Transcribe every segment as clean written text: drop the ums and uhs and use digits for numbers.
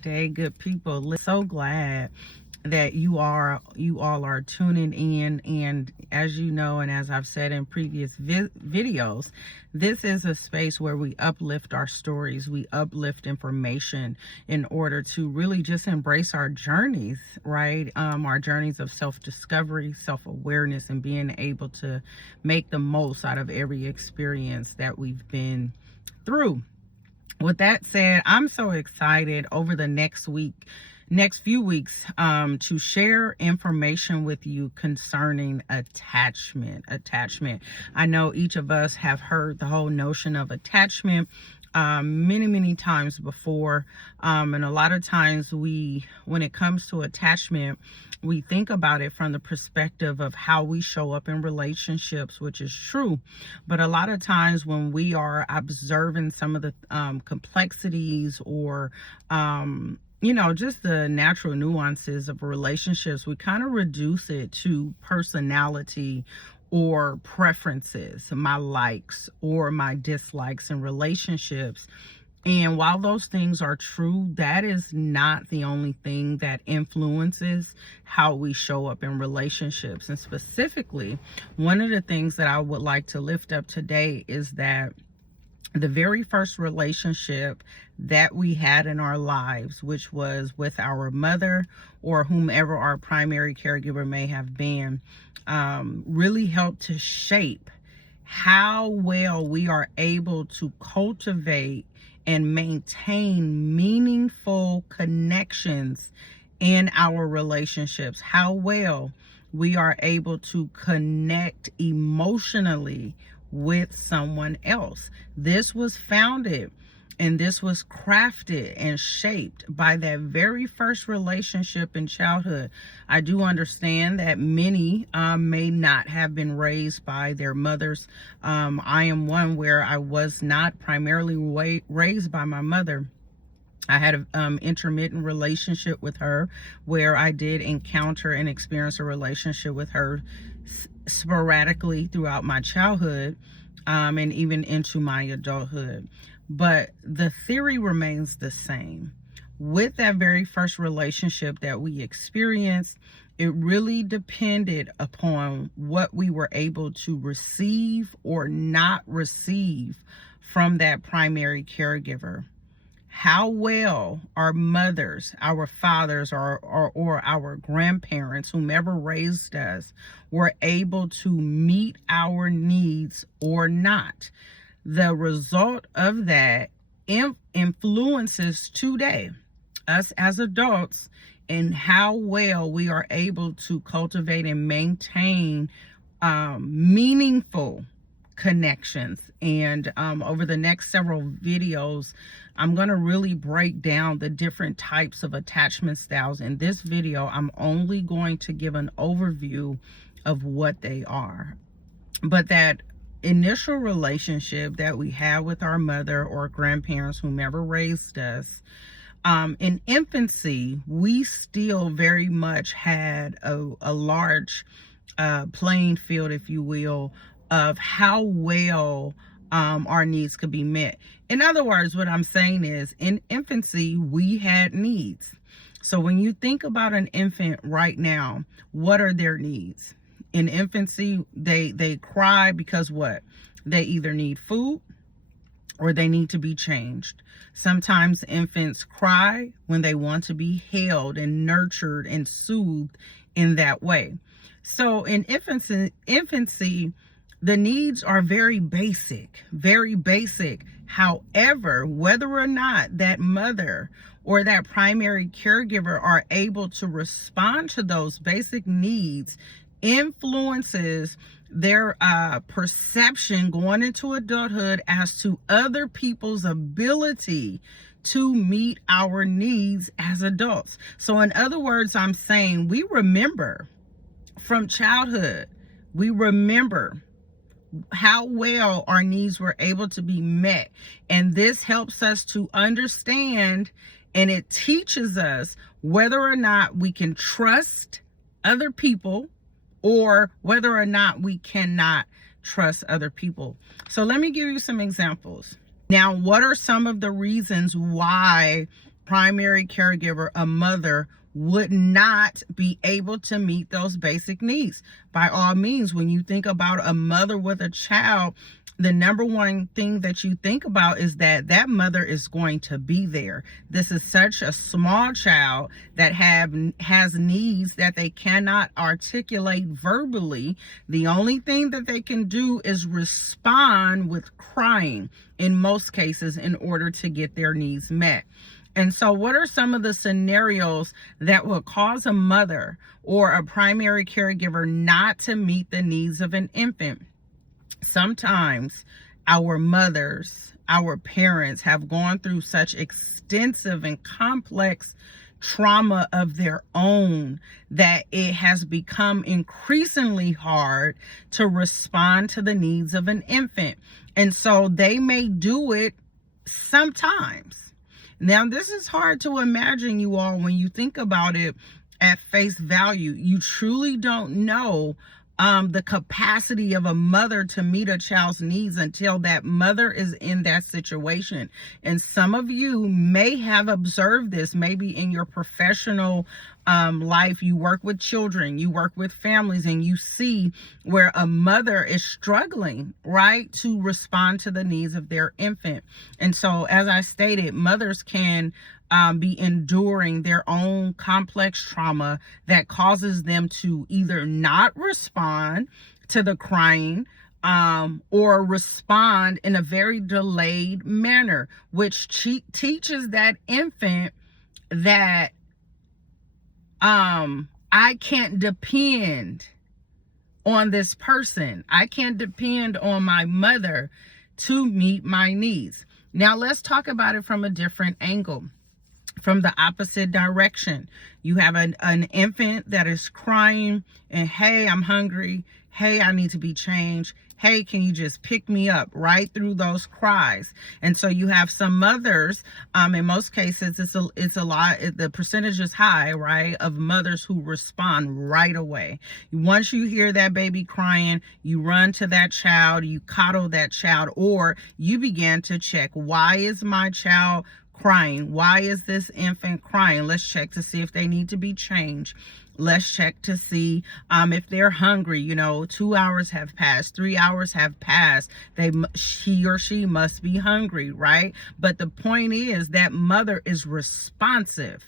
Good day, good people. So glad that you all are tuning in, and as you know, and as I've said in previous videos, this is a space where we uplift our stories, we uplift information in order to really just embrace our journeys, right? Our journeys of self-discovery, self-awareness, and being able to make the most out of every experience that we've been through. With that said, I'm so excited over the next few weeks to share information with you concerning attachment. I know each of us have heard the whole notion of attachment many times before, and a lot of times when it comes to attachment, we think about it from the perspective of how we show up in relationships, which is true. But a lot of times when we are observing some of the complexities or just the natural nuances of relationships, we kind of reduce it to personality or preferences, my likes or my dislikes in relationships. And while those things are true, that is not the only thing that influences how we show up in relationships. And specifically, one of the things that I would like to lift up today is that the very first relationship that we had in our lives, which was with our mother or whomever our primary caregiver may have been, really helped to shape how well we are able to cultivate and maintain meaningful connections in our relationships, how well we are able to connect emotionally with someone else. This was founded and this was crafted and shaped by that very first relationship in childhood. I do understand that many may not have been raised by their mothers. I am one where I was not primarily raised by my mother. I had an intermittent relationship with her where I did encounter and experience a relationship with her sporadically throughout my childhood and even into my adulthood. But the theory remains the same. With that very first relationship that we experienced, it really depended upon what we were able to receive or not receive from that primary caregiver. How well our mothers, our fathers, or our grandparents, whomever raised us, were able to meet our needs or not. The result of that influences today us as adults and how well we are able to cultivate and maintain meaningful connections. And over the next several videos, I'm going to really break down the different types of attachment styles. In this video, I'm only going to give an overview of what they are. But that initial relationship that we had with our mother or grandparents, whomever raised us, in infancy, we still very much had a large playing field, if you will, of how well our needs could be met. In other words, what I'm saying is, in infancy, we had needs. So when you think about an infant right now, what are their needs? In infancy, they cry because what? They either need food or they need to be changed. Sometimes infants cry when they want to be held and nurtured and soothed in that way. So in infancy, the needs are very basic. However, whether or not that mother or that primary caregiver are able to respond to those basic needs influences their perception going into adulthood as to other people's ability to meet our needs as adults. So in other words, I'm saying we remember from childhood, we remember how well our needs were able to be met. And this helps us to understand, and it teaches us whether or not we can trust other people or whether or not we cannot trust other people. So let me give you some examples. Now, what are some of the reasons why primary caregiver, a mother, would not be able to meet those basic needs. By all means, when you think about a mother with a child, the number one thing that you think about is that that mother is going to be there. This is such a small child that has needs that they cannot articulate verbally. The only thing that they can do is respond with crying in most cases in order to get their needs met. And so what are some of the scenarios that will cause a mother or a primary caregiver not to meet the needs of an infant? Sometimes our mothers, our parents have gone through such extensive and complex trauma of their own that it has become increasingly hard to respond to the needs of an infant. And so they may do it sometimes. Now, this is hard to imagine, you all, when you think about it at face value. You truly don't know the capacity of a mother to meet a child's needs until that mother is in that situation. And some of you may have observed this, maybe in your professional life. You work with children, you work with families, and you see where a mother is struggling, right, to respond to the needs of their infant. And so, as I stated, mothers can be enduring their own complex trauma that causes them to either not respond to the crying or respond in a very delayed manner, which teaches that infant that I can't depend on this person. I can't depend on my mother to meet my needs. Now, let's talk about it from a different angle. From the opposite direction. You have an infant that is crying and, hey, I'm hungry. Hey, I need to be changed. Hey, can you just pick me up? Right through those cries. And so you have some mothers, in most cases, it's a lot, the percentage is high, right, of mothers who respond right away. Once you hear that baby crying, you run to that child, you coddle that child, or you begin to check, why is my child crying? Why is this infant crying? Let's check to see if they need to be changed. Let's check to see if they're hungry. 2 hours have passed, 3 hours have passed. He or she must be hungry, right? But the point is that mother is responsive,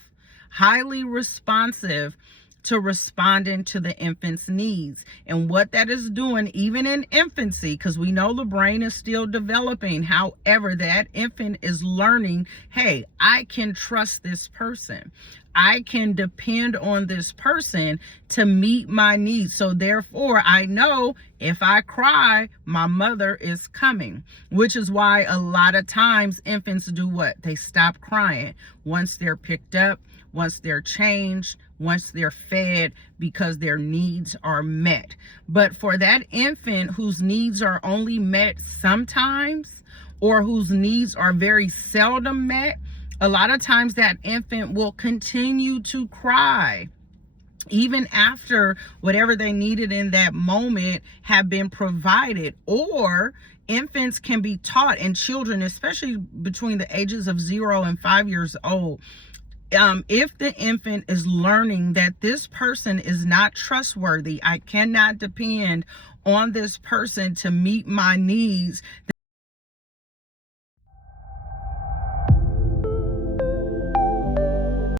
highly responsive to responding to the infant's needs. And what that is doing, even in infancy, because we know the brain is still developing. However, that infant is learning, hey, I can trust this person. I can depend on this person to meet my needs. So therefore, I know if I cry, my mother is coming, which is why a lot of times infants do what? They stop crying once they're picked up, once they're changed, once they're fed, because their needs are met. But for that infant whose needs are only met sometimes, or whose needs are very seldom met, a lot of times that infant will continue to cry even after whatever they needed in that moment have been provided. Or infants can be taught, and children, especially between the ages of 0 and 5 years old, if the infant is learning that this person is not trustworthy, I cannot depend on this person to meet my needs,